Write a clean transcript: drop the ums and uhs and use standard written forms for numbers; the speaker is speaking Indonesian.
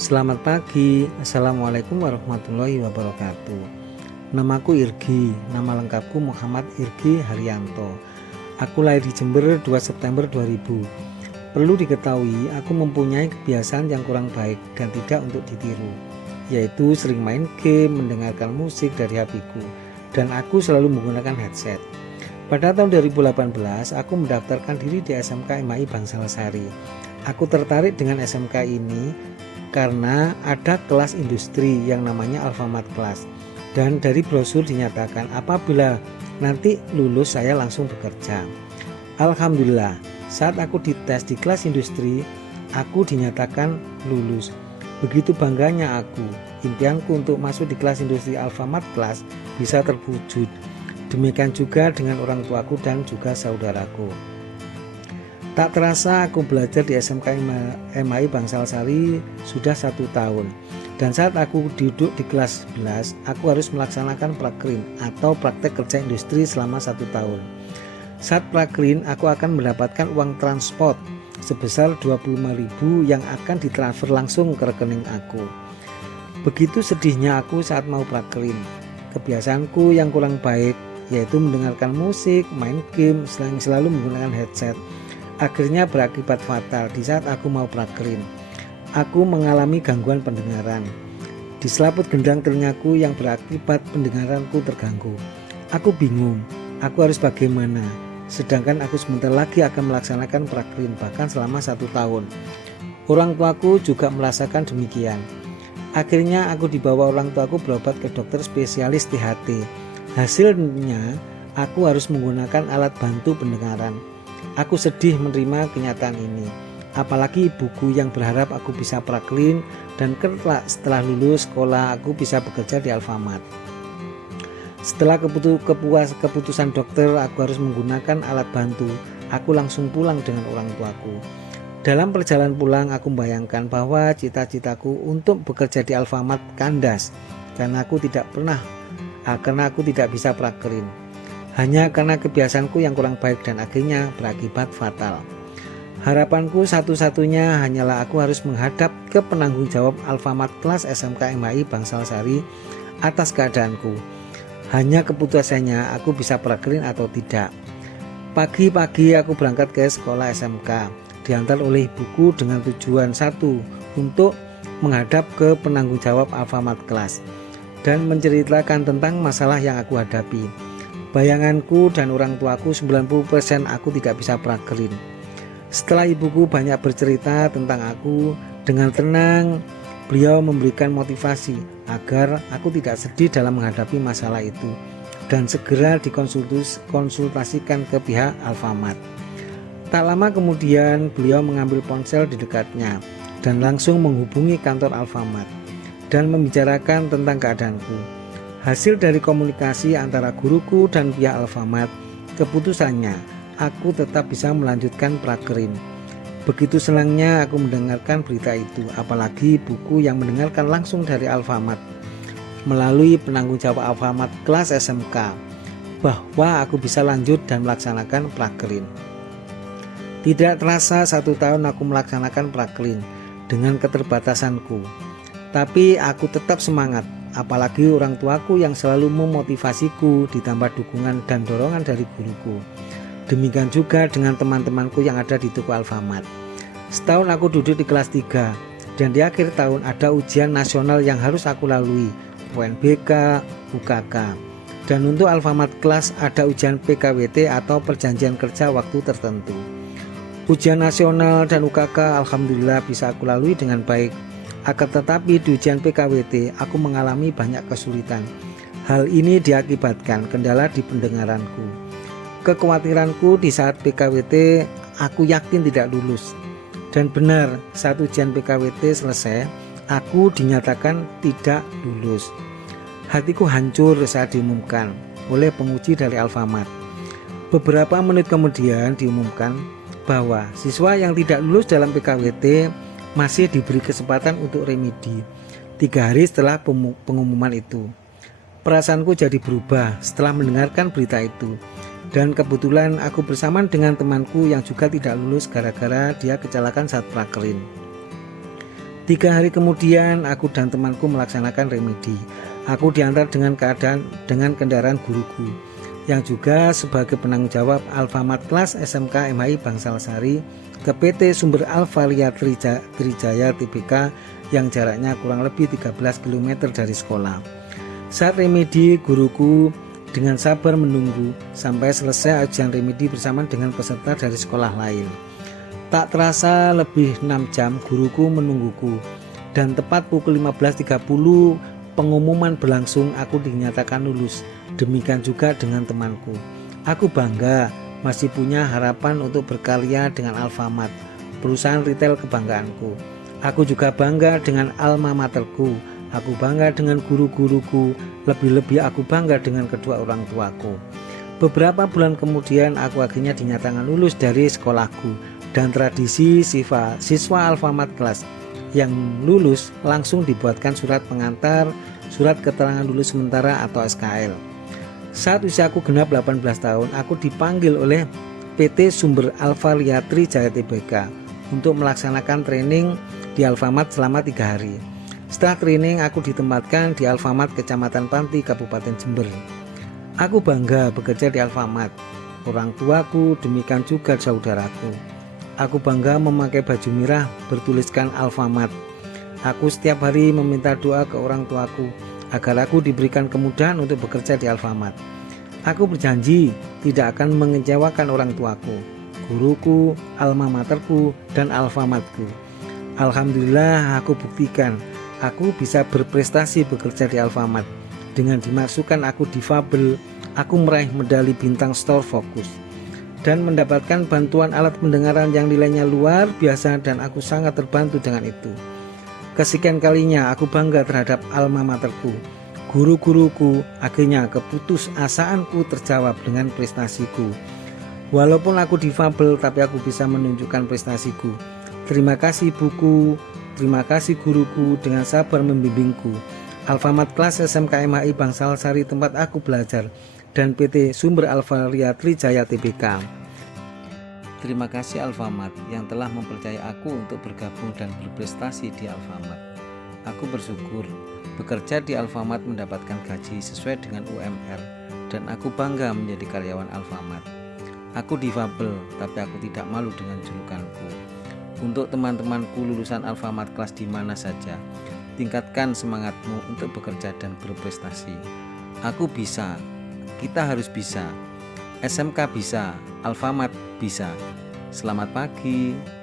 Selamat pagi, Assalamualaikum warahmatullahi wabarakatuh. Namaku Irgi, nama lengkapku Muhammad Irgi Haryanto. Aku lahir di Jember 2 September 2000. Perlu diketahui, aku mempunyai kebiasaan yang kurang baik dan tidak untuk ditiru, yaitu sering main game, mendengarkan musik dari HP-ku, dan aku selalu menggunakan headset. Pada tahun 2018, aku mendaftarkan diri di SMK MAI Bangsal Sari. Aku tertarik dengan SMK ini karena ada kelas industri yang namanya Alfamart Class, dan dari brosur dinyatakan apabila nanti lulus saya langsung bekerja. Alhamdulillah, saat aku dites di kelas industri, aku dinyatakan lulus. Begitu bangganya aku, impianku untuk masuk di kelas industri Alfamart Class bisa terwujud. Demikian juga dengan orang tuaku dan juga saudaraku. Tak terasa aku belajar di SMK MAI Bangsal Sari sudah 1 tahun, dan saat aku duduk di kelas 11, aku harus melaksanakan prakrin atau praktek kerja industri selama 1 tahun. Saat prakrin, aku akan mendapatkan uang transport sebesar 25.000 yang akan ditransfer langsung ke rekening aku. Begitu sedihnya aku saat mau prakrin. Kebiasaanku yang kurang baik, yaitu mendengarkan musik, main game, selalu menggunakan headset, akhirnya berakibat fatal di saat aku mau prakrin. Aku mengalami gangguan pendengaran. Diselaput gendang telingaku yang berakibat pendengaranku terganggu. Aku bingung, aku harus bagaimana, sedangkan aku sebentar lagi akan melaksanakan prakrin bahkan selama 1 tahun. Orang tuaku juga merasakan demikian. Akhirnya aku dibawa orang tuaku berobat ke dokter spesialis THT. Hasilnya aku harus menggunakan alat bantu pendengaran. Aku sedih menerima kenyataan ini, apalagi ibuku yang berharap aku bisa prakrin dan kelak setelah lulus sekolah aku bisa bekerja di Alfamart. Setelah keputusan dokter aku harus menggunakan alat bantu, aku langsung pulang dengan orang tuaku. Dalam perjalanan pulang aku membayangkan bahwa cita-citaku untuk bekerja di Alfamart kandas karena aku tidak bisa prakrin. Hanya karena kebiasaanku yang kurang baik dan akhirnya berakibat fatal. Harapanku satu-satunya hanyalah aku harus menghadap ke penanggung jawab Alfamart Class SMK MAI Bangsal Sari atas keadaanku. Hanya keputusannya aku bisa prakrin atau tidak. Pagi-pagi aku berangkat ke sekolah SMK, diantar oleh ibuku dengan tujuan satu, untuk menghadap ke penanggung jawab Alfamart Class dan menceritakan tentang masalah yang aku hadapi. Bayanganku dan orang tuaku 90% aku tidak bisa prakrin. Setelah ibuku banyak bercerita tentang aku, dengan tenang beliau memberikan motivasi agar aku tidak sedih dalam menghadapi masalah itu dan segera dikonsultasikan ke pihak Alfamart. Tak lama kemudian beliau mengambil ponsel di dekatnya dan langsung menghubungi kantor Alfamart dan membicarakan tentang keadaanku. Hasil dari komunikasi antara guruku dan pihak Alfamart, keputusannya aku tetap bisa melanjutkan prakrin. Begitu senangnya aku mendengarkan berita itu, apalagi buku yang mendengarkan langsung dari Alfamart melalui penanggung jawab Alfamart Kelas SMK bahwa aku bisa lanjut dan melaksanakan prakrin. Tidak terasa 1 tahun aku melaksanakan prakrin dengan keterbatasanku, tapi aku tetap semangat. Apalagi orang tuaku yang selalu memotivasiku ditambah dukungan dan dorongan dari guruku. Demikian juga dengan teman-temanku yang ada di toko Alfamart. Setahun aku duduk di kelas 3 dan di akhir tahun ada ujian nasional yang harus aku lalui, UNBK, UKK. Dan untuk Alfamart Class ada ujian PKWT atau perjanjian kerja waktu tertentu. Ujian nasional dan UKK alhamdulillah bisa aku lalui dengan baik. Akan tetapi di ujian PKWT aku mengalami banyak kesulitan. Hal ini diakibatkan kendala di pendengaranku. Kekhawatiranku di saat PKWT aku yakin tidak lulus. Dan benar, saat ujian PKWT selesai aku dinyatakan tidak lulus. Hatiku hancur saat diumumkan oleh penguji dari Alfamart. Beberapa menit kemudian diumumkan bahwa siswa yang tidak lulus dalam PKWT masih diberi kesempatan untuk remedi 3 hari setelah pengumuman itu. Perasaanku jadi berubah setelah mendengarkan berita itu, dan kebetulan aku bersamaan dengan temanku yang juga tidak lulus gara-gara dia kecelakaan saat prakrin. 3 hari kemudian aku dan temanku melaksanakan remedi. Aku diantar dengan kendaraan guruku yang juga sebagai penanggung jawab Alfamart kelas SMK MHI Bangsal Sari ke PT Sumber Alvalia Trijaya Tbk yang jaraknya kurang lebih 13 km dari sekolah. Saat remedi, guruku dengan sabar menunggu sampai selesai ujian remedi bersama dengan peserta dari sekolah lain. Tak terasa lebih 6 jam guruku menungguku, dan tepat pukul 15.30 pengumuman berlangsung, aku dinyatakan lulus. Demikian juga dengan temanku. Aku bangga masih punya harapan untuk berkarya dengan Alfamart, perusahaan retail kebanggaanku. Aku juga bangga dengan alma materku. Aku bangga dengan guru-guruku. Lebih-lebih aku bangga dengan kedua orang tuaku. Beberapa bulan kemudian aku akhirnya dinyatakan lulus dari sekolahku, dan tradisi siswa Alfamart kelas yang lulus langsung dibuatkan surat pengantar, surat keterangan lulus sementara atau SKL. Saat usiaku genap 18 tahun, aku dipanggil oleh PT Sumber Alvalia Trijaya Tbk untuk melaksanakan training di Alfamart selama 3 hari. Setelah training, aku ditempatkan di Alfamart Kecamatan Panti, Kabupaten Jember. Aku bangga bekerja di Alfamart. Orang tuaku, demikian juga saudaraku. Aku bangga memakai baju merah bertuliskan Alfamart. Aku setiap hari meminta doa ke orang tuaku agar aku diberikan kemudahan untuk bekerja di Alfamart. Aku berjanji tidak akan mengecewakan orang tuaku, guruku, alma materku, dan Alfamartku. Alhamdulillah, aku buktikan aku bisa berprestasi bekerja di Alfamart. Dengan dimasukkan aku difabel, aku meraih medali bintang Store Focus dan mendapatkan bantuan alat pendengaran yang nilainya luar biasa, dan aku sangat terbantu dengan itu. Kesekian kalinya aku bangga terhadap alma materku, guru-guruku. Akhirnya keputusasaanku terjawab dengan prestasiku. Walaupun aku difabel, tapi aku bisa menunjukkan prestasiku. Terima kasih buku, terima kasih guruku dengan sabar membimbingku. Alfamart kelas SMK MHI Bangsal Sari tempat aku belajar, dan PT Sumber Alvalia Trijaya Tbk. Terima kasih Alfamart yang telah mempercayai aku untuk bergabung dan berprestasi di Alfamart. Aku bersyukur bekerja di Alfamart mendapatkan gaji sesuai dengan UMR, dan aku bangga menjadi karyawan Alfamart. Aku difabel, tapi aku tidak malu dengan julukanku. Untuk teman-temanku lulusan Alfamart kelas di mana saja, tingkatkan semangatmu untuk bekerja dan berprestasi. Aku bisa, kita harus bisa. SMK bisa, Alfamart bisa. Selamat pagi.